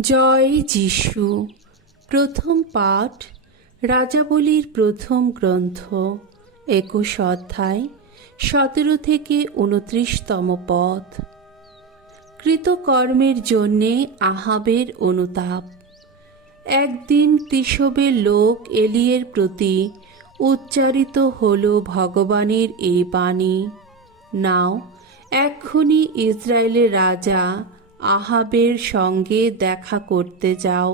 জয় যিশু। প্রথম পাঠ রাজাবলীর প্রথম গ্রন্থ ২১ অধ্যায় ১৭ থেকে ২৯তম পদ। কৃতকর্মের জন্যে আহাবের অনুতাপ। একদিন তিশবের লোক এলিয়ের প্রতি উচ্চারিত হল ভগবানের এই বাণী, নাও এক্ষুনি ইসরায়েলের রাজা আহাবের সঙ্গে দেখা করতে যাও।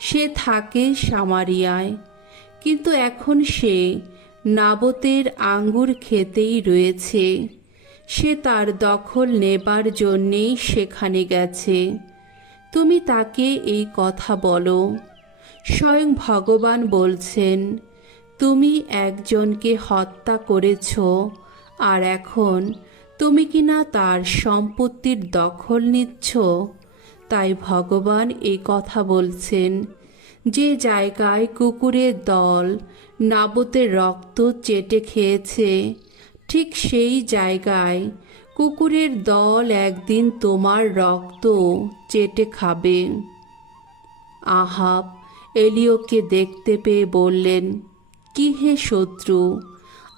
সে থাকে সামারিয়ায়, কিন্তু এখন সে নাবতের আঙ্গুর ক্ষেতেই রয়েছে। সে তার দখল নেবার জন্যেই সেখানে গেছে। তুমি তাকে এই কথা বলো। স্বয়ং ভগবান বলছেন, তুমি একজনকে হত্যা করেছ, আর এখন তুমি কিনা তার সম্পত্তির দখল নিচ্ছ। তাই ভগবান এই কথা বলছেন, যে জায়গায় কুকুরের দল নাবতের রক্ত চেটে খেয়েছে, ঠিক সেই জায়গায় কুকুরের দল একদিন তোমার রক্ত চেটে খাবে। আহাব এলিয়কে দেখতে পেয়ে বললেন, কি হে শত্রু,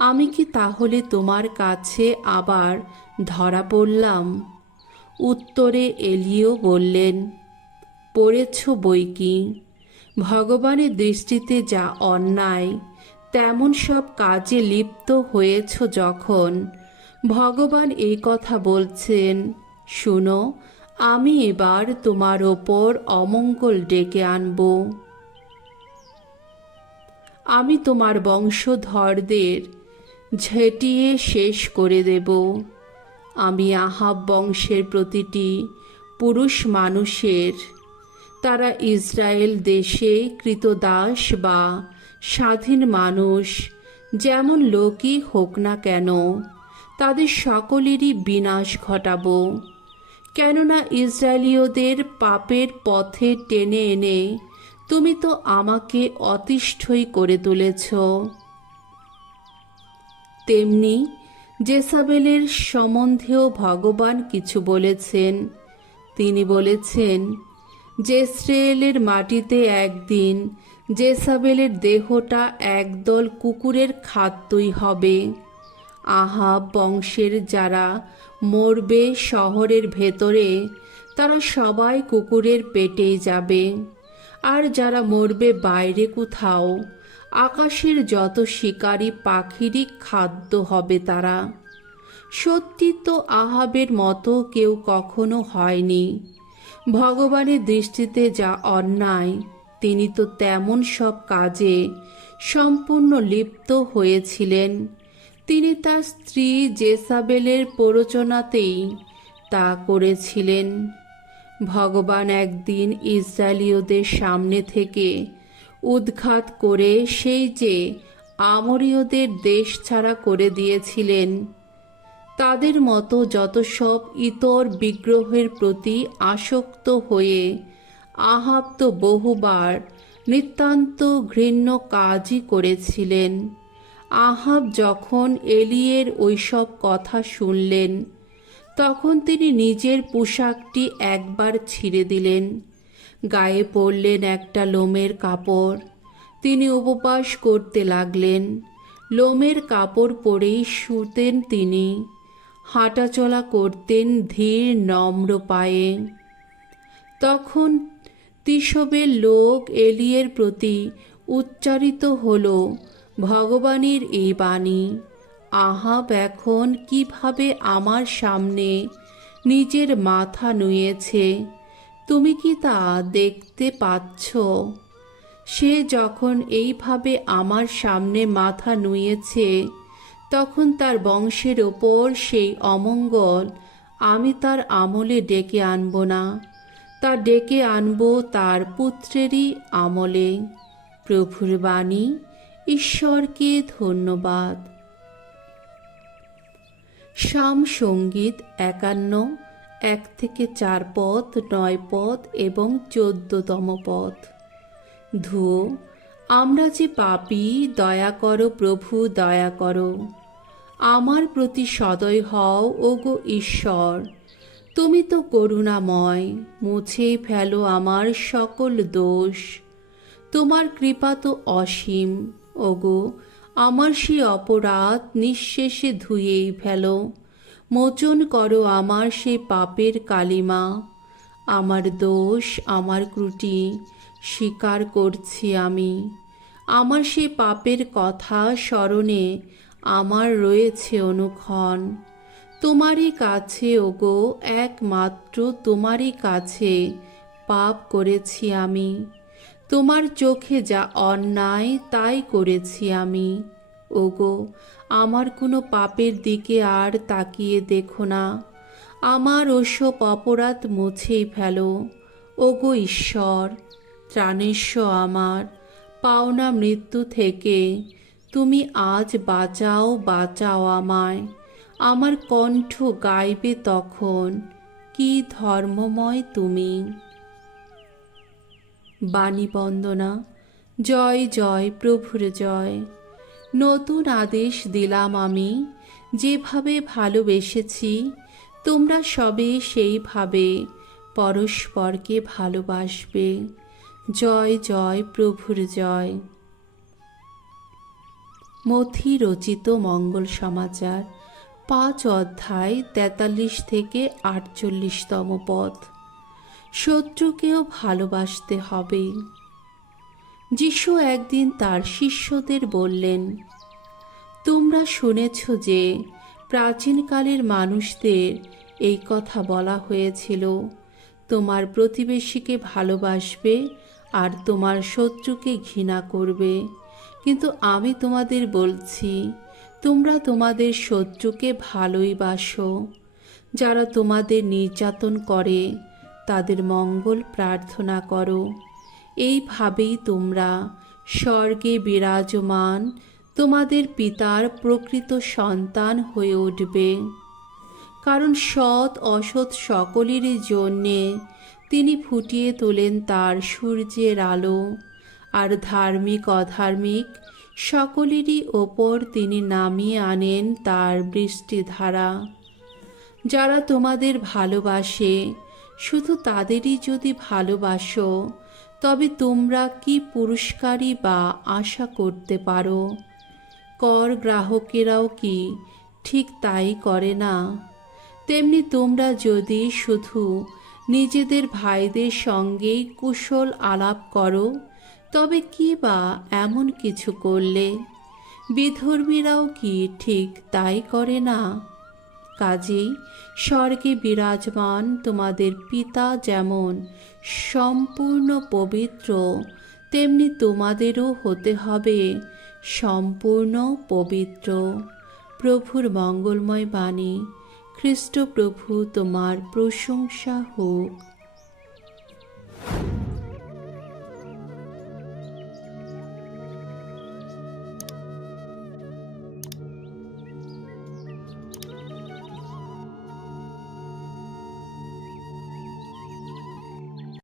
আমি কি তাহলে তোমার কাছে আবার ধরা পড়লাম? উত্তরে এলিয় বললেন, পড়েছ বৈকি। ভগবানের দৃষ্টিতে যা অন্যায় তেমন সব কাজে লিপ্ত হয়েছ যখন, ভগবান এই কথা বলছেন, শুনো, আমি এবার তোমার ওপর অমঙ্গল ডেকে আনব। আমি তোমার বংশধরদের ঝেঁটিয়ে শেষ করে দেব। আমি আহাব বংশের প্রতিটি পুরুষ মানুষের, তারা ইসরায়েল দেশে কৃতদাস বা স্বাধীন মানুষ যেমন লোকই হোক না কেন, তাদের সকলেরই বিনাশ ঘটাব। কেননা ইসরায়েলীয়দের পাপের পথে টেনে এনে তুমি তো আমাকে অতিষ্ঠই করে তুলেছ। তেমনি জেসাবেলের সম্বন্ধেও ভগবান কিছু বলেছেন। তিনি বলেছেন, জেসরেয়েলের মাটিতে একদিন জেসাবেলের দেহটা একদল কুকুরের খাদ্যই হবে। আহাব বংশের যারা মরবে শহরের ভেতরে, তারা সবাই কুকুরের পেটেই যাবে। আর যারা মরবে বাইরে কোথাও, আকাশের যত শিকারী পাখিরই খাদ্য হবে তারা। সত্যি তো আহাবের মতো কেউ কখনো হয়নি। ভগবানের দৃষ্টিতে যা অন্যায়, তিনি তো তেমন সব কাজে সম্পূর্ণ লিপ্ত হয়েছিলেন। তিনি তার স্ত্রী জেসাবেলের প্ররোচনাতেই তা করেছিলেন। ভগবান একদিন ইসরায়েলীয়দের সামনে থেকে উৎখাত করে সেই যে আমরীয়দের দেশ ছাড়া করে দিয়েছিলেন, তাদের মতো যত সব ইতর বিগ্রহের প্রতি আসক্ত হয়ে আহাব তো বহুবার নিতান্ত ঘৃণ্য কাজই করেছিলেন। আহাব যখন এলিয়ের ওইসব কথা শুনলেন, তখন তিনি নিজের পোশাকটি একবার ছিঁড়ে দিলেন, গায়ে পরলেন একটা লোমের কাপড়। তিনি উপবাস করতে লাগলেন। লোমের কাপড় পরেই শুতেন তিনি, হাঁটাচলা করতেন ধীর নম্র পায়ে। তখন তিশবের লোক এলিয়ের প্রতি উচ্চারিত হল ভগবানের এই বাণী, আহাব এখন কিভাবে আমার সামনে নিজের মাথা নুইয়েছে, তুমি কি তা দেখতে পাচ্ছ? সে যখন এইভাবে আমার সামনে মাথা নুইয়েছে, তখন তার বংশের ওপর সেই অমঙ্গল আমি তার আমলে ডেকে আনব না, তা ডেকে আনব তার পুত্রেরই আমলে। প্রভুর বাণী। ঈশ্বরকে ধন্যবাদ। সাম সঙ্গীত ৫১, ১ থেকে ৪ পদ, ৯ পদ এবং ১৪তম পদ। ধুয়ো, আমরা যে পাপী, দয়া করো প্রভু, দয়া করো। আমার প্রতি সদয় হও ওগো ঈশ্বর, তুমি তো করুণাময়, মুছেই ফেলো আমার সকল দোষ। তোমার কৃপা তো অসীম, ওগো আমার সে অপরাধ নিঃশেষে ধুয়েই ফেলো। মোচন করো আমার সে পাপের কালিমা। আমার দোষ, আমার ত্রুটি স্বীকার করছি আমি। আমার সে পাপের কথা স্মরণে আমার রয়েছে অনুক্ষণ। তোমারই কাছে ওগো, একমাত্র তোমারই কাছে পাপ করেছি আমি। তোমার চোখে যা অন্যায় তাই করেছি আমি। ওগো আমার কোনো পাপের দিকে আর তাকিয়ে দেখো না, আমার ওসব অপরাধ মুছেই ফেলো। ওগো ঈশ্বর, ত্রাণেশ্বর আমার, পাওনা মৃত্যু থেকে তুমি আজ বাঁচাও, বাঁচাও আমায়। আমার কণ্ঠ গাইবে তখন, কি ধর্মময় তুমি। বাণী বন্দনা। জয় জয় প্রভুর জয়। নতুন আদেশ দিলাম আমি, যেভাবে ভালোবেসেছি তোমরা সবে সেইভাবে পরস্পরকে ভালোবাসবে। জয় জয় প্রভুর জয়। মথি রচিত মঙ্গল সমাচার 5 অধ্যায় 43 থেকে 48তম পদ। শত্রুকেও ভালোবাসতে হবে। যিশু একদিন তার শিষ্যদের বললেন, তোমরা শুনেছ যে প্রাচীনকালের মানুষদের এই কথা বলা হয়েছিল, তোমার প্রতিবেশীকে ভালোবাসবে আর তোমার শত্রুকে ঘৃণা করবে। কিন্তু আমি তোমাদের বলছি, তোমরা তোমাদের শত্রুকে ভালোই বাসো। যারা তোমাদের নির্যাতন করে তাদের মঙ্গল প্রার্থনা করো। এইভাবেই তোমরা স্বর্গে বিরাজমান তোমাদের পিতার প্রকৃত সন্তান হয়ে উঠবে। কারণ সৎ অসৎ সকলেরই জন্যে তিনি ফুটিয়ে তোলেন তার সূর্যের আলো, আর ধার্মিক অধার্মিক সকলেরই ওপর তিনি নামিয়ে আনেন তার বৃষ্টিধারা। যারা তোমাদের ভালোবাসে শুধু তাদেরই যদি ভালোবাসো, তবে তোমরা কি পুরস্কারই বা আশা করতে পারো? কর গ্রাহকেরাও কি ঠিক তাই করে না? তেমনি তোমরা যদি শুধু নিজেদের ভাইদের সঙ্গেই কুশল আলাপ করো, তবে কি বা এমন কিছু করলে? বিধর্মীরাও কি ঠিক তাই করে না? কাজেই স্বর্গে বিরাজমান তোমাদের পিতা যেমন সম্পূর্ণ পবিত্র, তেমনি তোমাদেরও হতে হবে সম্পূর্ণ পবিত্র। প্রভুর মঙ্গলময় বাণী। খ্রিস্ট প্রভু তোমার প্রশংসা হোক।